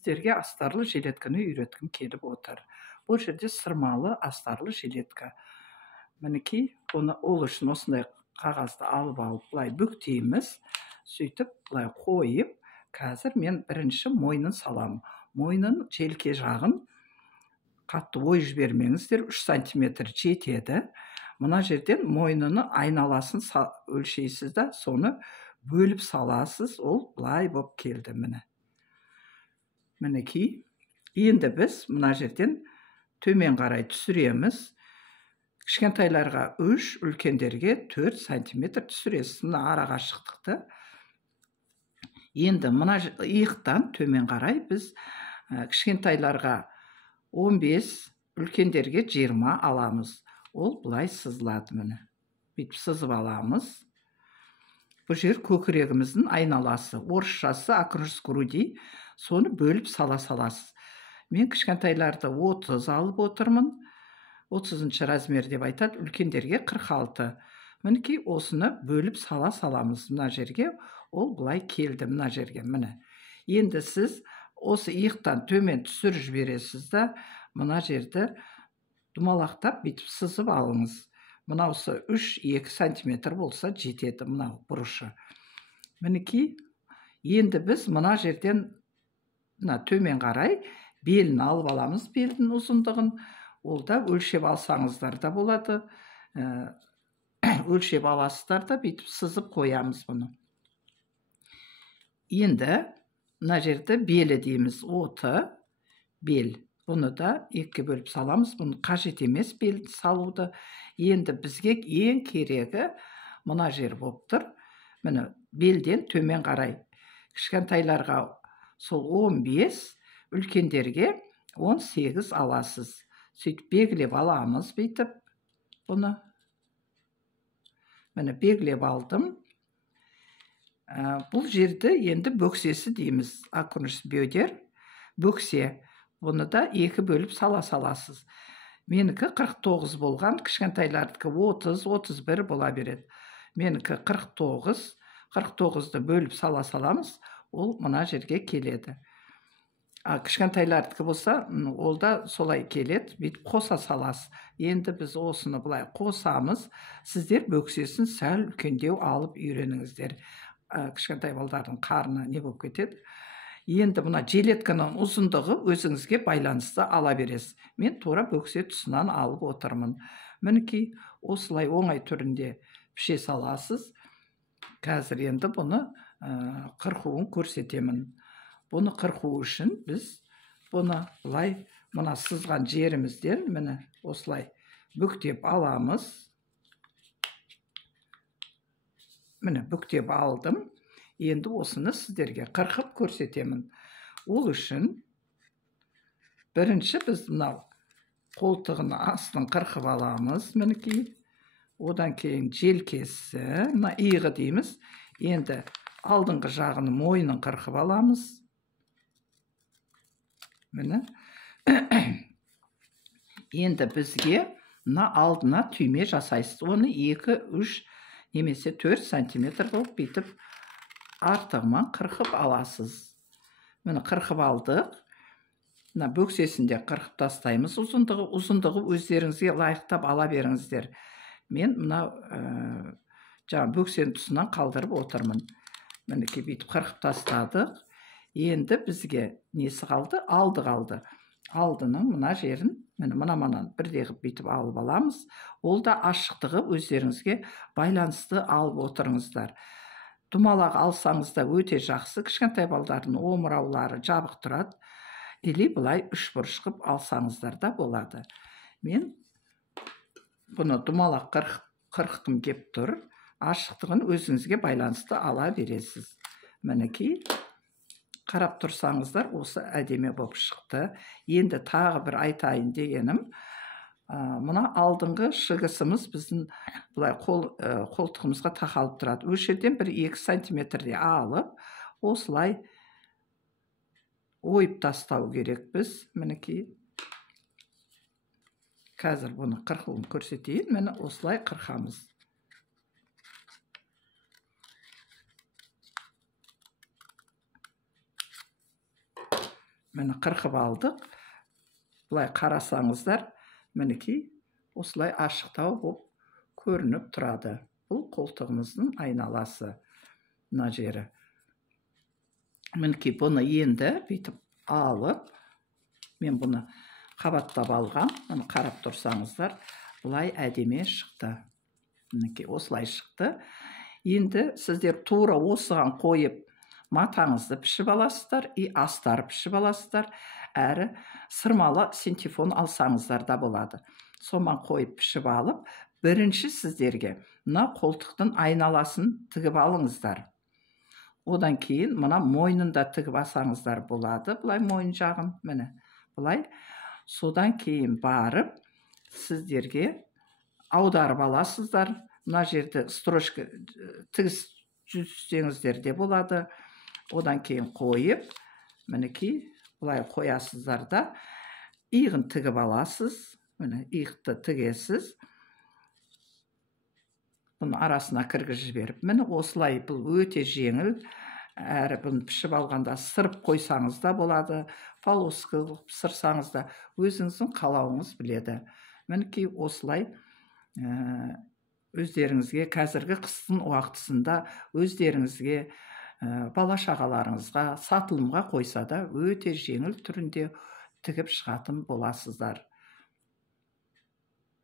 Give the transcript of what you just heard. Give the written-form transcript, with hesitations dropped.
сіздерге астарлы жилетканы үйреткім келіп отыр. Бұл жерде сырмалы астарлы жилетка. Мінекей, ол үшін осындай қағазды алып былай бүктейміз. Сөйтіп былай қойып, қазір мен бірінші мойнын саламын. Мойнын желке жағын қатты ой жібермеңіздер, 3 сантиметр жетеді. Мына жерден мойныны айналасын өлшейсіз да, соны бөліп саласыз, ол былай болып келді міне. Мінекей, енді біз мына жерден төмен қарай түсіреміз. Кішкентайларға 3, үлкендерге 4 сантиметр түсіресіз мына арақашықтықты. Енді мына иықтан төмен қарай біз кішкентайларға 15, үлкендерге 20 аламыз. Ол былай сызылады міне. Бүйтіп сызып аламыз. Бұл жер көкірегіміздің айналасы, орысшасы окружность груди, соны бөліп саласыз. Мен кішкентайларды 30 алып отырмын. 30-шы размер деп айтады, үлкендерге 46. Мінекей осыны бөліп саламыз мына жерге. Ол былай келді мына жерге міне. Енді сіз осы иықтан төмен түсіріп жібересіз да, мына жерді думалақтап бүйтіп сызып алыңыз. Мынаусы 3-2 сантиметр болса жетеді мынау бұрышы. Мінекей, енді біз мына жерден төмен қарай белін алып аламыз, белдің ұзындығын. Ол да өлшеп алсаңыздар да болады. Өлшеп аласыздар да бүйтіп сызып қоямыз бұны. Енді мына жерді белі дейміз, оты, бел. Бұны да 2 бөліп саламыз. Бұны қажет емес белді салуды. Енді бізге ең керегі мына жер болып тұр. Міне белден төмен қарай. Кішкентайларға сол 15, үлкендерге 18 аласыз. Сөйтіп белгілеп аламыз бүйтіп бұны. Міне белгілеп алдым. Бұл жерді енді бөксесі дейміз. Окружность бедер, бөксе. Бұны да 2 бөліп саласыз. Менікі 49 болған, кішкентайлардікі 30, 31 бола береді. Менікі 49, 49-ды бөліп саламыз, ол мына жерге келеді. Кішкентайлардікі болса, ол да солай келеді, бүйтіп қоса саласыз. Енді біз осыны былай қосамыз, сіздер бөксесін сәл үлкендеу алып үйреніңіздер. Кішкентай балдардың қарны не болып кетеді. Енді мұна жилетканың ұзындығы өзіңізге байланысты ала бересіз. Мен тура бөксе тұсынан алып отырмын. Мінекей, осылай оңай түрінде піше саласыз. Қазір енді бұны қырқуын көрсетемін. Бұны қырқу үшін біз бұны бұлай мұна сызған жерімізден міне осылай бүктеп аламыз. Міне бүктеп алдым. Енді осыны сіздерге қырқып көрсетемін. Ол үшін бірінші біз мынау қолтығын астын қырқып аламыз, мінекей. Одан кейін желкесі, мына иығы дейміз. Енді алдыңғы жағын мойнын қырқып аламыз. Міне. Енді бізге мына алдына түйме жасайсыз. Оны 2, 3 немесе 4 сантиметр болып бүйтіп артығынан қырқып аласыз. Мені қырқып алдық. Мына бөксесінде қырқып тастаймыз. Ұзындығы өздеріңізге лайықтап ала беріңіздер. Мен мына жаңа бөксенің тұсынан қалдырып отырмын. Мінекей бүйтіп қырқып тастадық. Енді бізге несі қалды? Алды қалды. Алдының мына жерін мына-манан бірдей қылып бүйтіп алып аламыз. Ол да ашықтығы өздеріңізге байланысты алып отырыңыздар. Думалақ алсаңызда өте жақсы. Кішкентай балдардың омыраулары жабық тұрады. Или бұлай 3 бұрыш қып алсаңыздар да болады. Мен бұны думалақ қырқытым кеп тұр. Ашықтығын өзіңізге байланысты ала бересіз. Мінекей, қарап тұрсаңыздар, осы әдемі болып шықты. Енді тағы бір айтайын дегенім, мына алдыңғы шығысымыз біздің бұлай қолтығымызға тақалып тұрады. Осы жерден 1-2 сантиметрде алып, осылай ойып тастау керек біз. Мінекей, қазір бұны қырқуын көрсетейін. Мені осылай қырқамыз. міне қырқып алдық. Бұлай қарасаңыздар, мінекей осылай ашықтау болып көрініп тұрады. Бұл қолтығымыздың айналасы, мына жері. Мінекей бұны енді бүйтіп алып, мен бұны қабаттап алған, мұны қарап тұрсаңыздар, бұлай әдеме шықты. Мінекей осылай шықты. Енді сіздер тура осыған қойып матаңызды пішіп аласыздар, астары пішіп аласыздар, әрі сырмалы синтефон алсаңыздар да болады. Соған қойып пішіп алып, бірінші сіздерге мына қолтықтың айналасын тігіп алыңыздар. Одан кейін мына мойнында тігіп алсаңыздар болады. Бұлай мойын жағын, міне, бұлай. Содан кейін барып, сіздерге аударып аласыздар. Мына жерді строчка тігіс жүзсеңіздер де болады. Одан кейін қойып, мінекей, бұлай қоясыздар да, иығын тігіп аласыз. Міне, иықты тігесіз. Бұны арасына кіргізіп жіберіп, міне осылай, бұл өте жеңіл. Әрі бұны пішіп алғанда сырып қойсаңыз да болады, полоска қылып сырсаңыз да, өзіңіздің қалауыңыз біледі. Мінекей осылай өздеріңізге қазіргі қыстың уақытысында өздеріңізге, бала шағаларыңызға сатылымға қойса да өте жеңіл түрінде тігіп шығатын боласыздар.